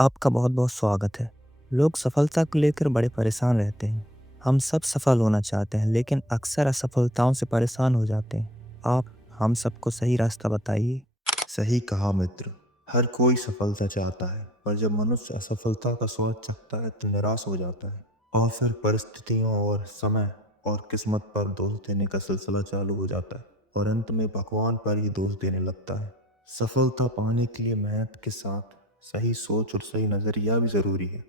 आपका बहुत-बहुत स्वागत है। लोग सफलता को लेकर बड़े परेशान रहते हैं। हम सब सफल होना चाहते हैं, लेकिन अक्सर असफलताओं से परेशान हो जाते हैं। आप हम सबको सही रास्ता बताइए। सही कहा मित्र। हर कोई सफलता चाहता है, पर जब मनुष्य असफलता का स्वाद चखता है तो निराश हो जाता है और फिर परिस्थितियों और समय और किस्मत पर दोष देने का सिलसिला चालू हो जाता है और अंत में भगवान पर ही दोष देने लगता है। सफलता पाने के लिए मेहनत के साथ सही सोच और सही नजरिया भी जरूरी है।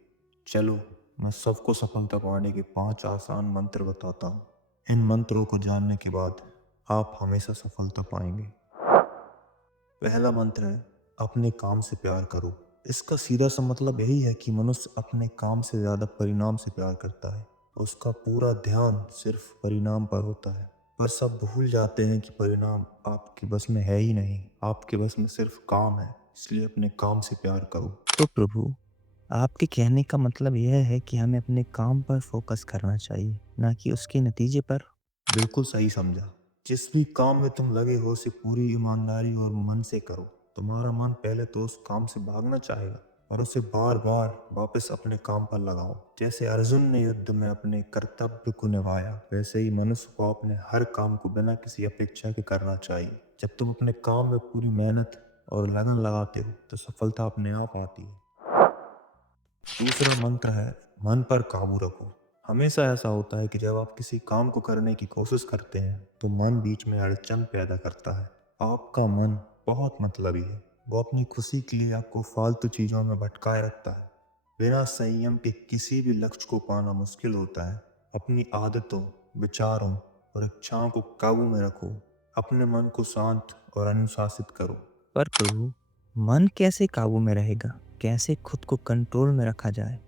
चलो, मैं सबको सफलता पाने के 5 आसान मंत्र बताता हूँ। इन मंत्रों को जानने के बाद आप हमेशा सफलता पाएंगे। पहला मंत्र है, अपने काम से प्यार करो। इसका सीधा सा मतलब यही है कि मनुष्य अपने काम से ज्यादा परिणाम से प्यार करता है। उसका पूरा ध्यान सिर्फ परिणाम पर होता है, पर सब भूल जाते हैं कि परिणाम आपके बस में है ही नहीं। आपके बस में सिर्फ काम है, इसलिए अपने काम से प्यार करो। तो प्रभु, आपके कहने का मतलब यह है कि हमें अपने काम पर फोकस करना चाहिए, ना कि उसके नतीजे पर। बिल्कुल सही समझा। जिस भी काम में तुम लगे हो उसे पूरी ईमानदारी और मन से करो। तुम्हारा मन पहले तो उस काम से भागना चाहेगा और उसे बार बार वापस अपने काम पर लगाओ। जैसे अर्जुन ने युद्ध में अपने कर्तव्य को निभाया, वैसे ही मनुष्य को अपने हर काम को बिना किसी अपेक्षा के करना चाहिए। जब तुम अपने काम में पूरी मेहनत और लगन लगाते हो तो सफलता अपने आप आती है। दूसरा मंत्र है, मन पर काबू रखो। हमेशा ऐसा होता है कि जब आप किसी काम को करने की कोशिश करते हैं तो मन बीच में अड़चन पैदा करता है। आपका मन बहुत मतलबी है। वो अपनी खुशी के लिए आपको फालतू चीजों में भटकाए रखता है। बिना संयम के किसी भी लक्ष्य को पाना मुश्किल होता है। अपनी आदतों, विचारों और इच्छाओं को काबू में रखो। अपने मन को शांत और अनुशासित करो। पर प्रभु, मन कैसे काबू में रहेगा? कैसे खुद को कंट्रोल में रखा जाए?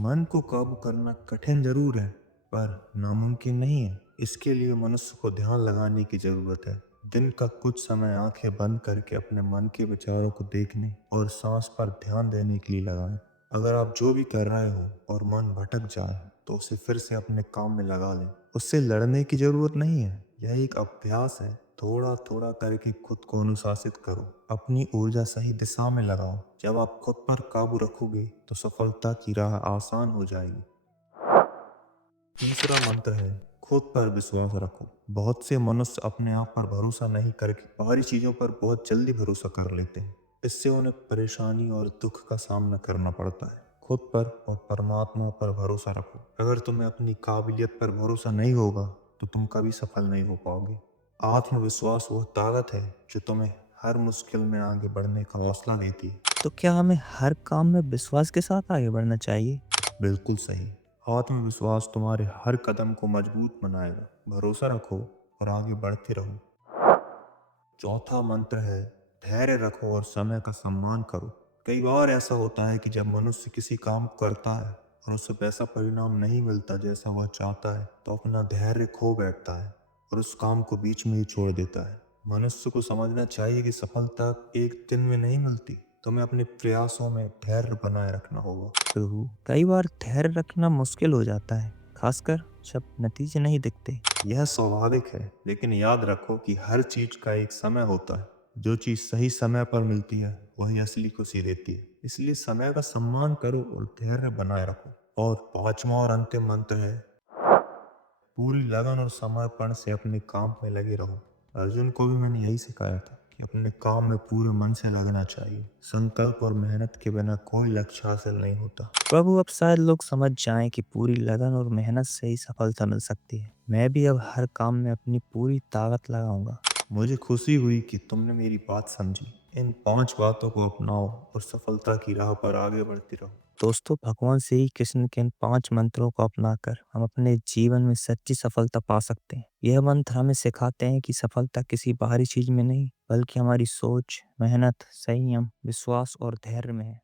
मन को काबू करना कठिन जरूर है, पर नामुमकिन नहीं है। इसके लिए मनुष्य को ध्यान लगाने की जरूरत है। दिन का कुछ समय आंखें बंद करके अपने मन के विचारों को देखने और सांस पर ध्यान देने के लिए लगाएं। अगर आप जो भी कर रहे हो और मन भटक जाए तो उसे फिर से अपने काम में लगा लें। उससे लड़ने की जरूरत नहीं है, यह एक अभ्यास है। थोड़ा थोड़ा करके खुद को अनुशासित करो। अपनी ऊर्जा सही दिशा में लगाओ। जब आप खुद पर काबू रखोगे तो सफलता की राह आसान हो जाएगी। तीसरा मंत्र है, खुद पर विश्वास रखो। बहुत से मनुष्य अपने आप पर भरोसा नहीं करके बाहरी चीजों पर बहुत जल्दी भरोसा कर लेते हैं। इससे उन्हें परेशानी और दुख का सामना करना पड़ता है। खुद पर और परमात्मा पर भरोसा रखो। अगर तुम्हें अपनी काबिलियत पर भरोसा नहीं होगा तो तुम कभी सफल नहीं हो पाओगे। आत्मविश्वास वह ताकत है जो तुम्हें हर मुश्किल में आगे बढ़ने का हौसला देती है। तो क्या हमें हर काम में विश्वास के साथ आगे बढ़ना चाहिए? बिल्कुल सही। आत्मविश्वास तुम्हारे हर कदम को मजबूत बनाएगा। भरोसा रखो और आगे बढ़ते रहो। चौथा मंत्र है, धैर्य रखो और समय का सम्मान करो। कई बार ऐसा होता है कि जब मनुष्य किसी काम को करता है और उसे वैसा परिणाम नहीं मिलता जैसा वह चाहता है तो अपना धैर्य खो बैठता है और उस काम को बीच में ही छोड़ देता है। मनुष्य को समझना चाहिए कि सफलता एक दिन में नहीं मिलती। तुम्हें अपने प्रयासों में धैर्य बनाए रखना होगा। प्रभु, कई बार धैर्य रखना मुश्किल हो जाता है, खासकर जब नतीजे नहीं दिखते। यह स्वाभाविक है, लेकिन याद रखो कि हर चीज का एक समय होता है। जो चीज सही समय पर मिलती है वही असली खुशी देती है। इसलिए समय का सम्मान करो और धैर्य बनाए रखो। और पांचवा और अंतिम मंत्र है, पूरी लगन और समर्पण से अपने काम में लगे रहो। अर्जुन को भी मैंने यही सिखाया था कि अपने काम में पूरे मन से लगना चाहिए। संकल्प और मेहनत के बिना कोई लक्ष्य हासिल नहीं होता। प्रभु, अब शायद लोग समझ जाएं कि पूरी लगन और मेहनत से ही सफलता मिल सकती है। मैं भी अब हर काम में अपनी पूरी ताकत लगाऊंगा। मुझे खुशी हुई कि तुमने मेरी बात समझी। इन 5 बातों को अपनाओ और सफलता की राह पर आगे बढ़ते रहो। दोस्तों, भगवान श्री कृष्ण के इन 5 मंत्रों को अपनाकर हम अपने जीवन में सच्ची सफलता पा सकते हैं। यह मंत्र हमें सिखाते हैं कि सफलता किसी बाहरी चीज में नहीं, बल्कि हमारी सोच, मेहनत, संयम, विश्वास और धैर्य में है।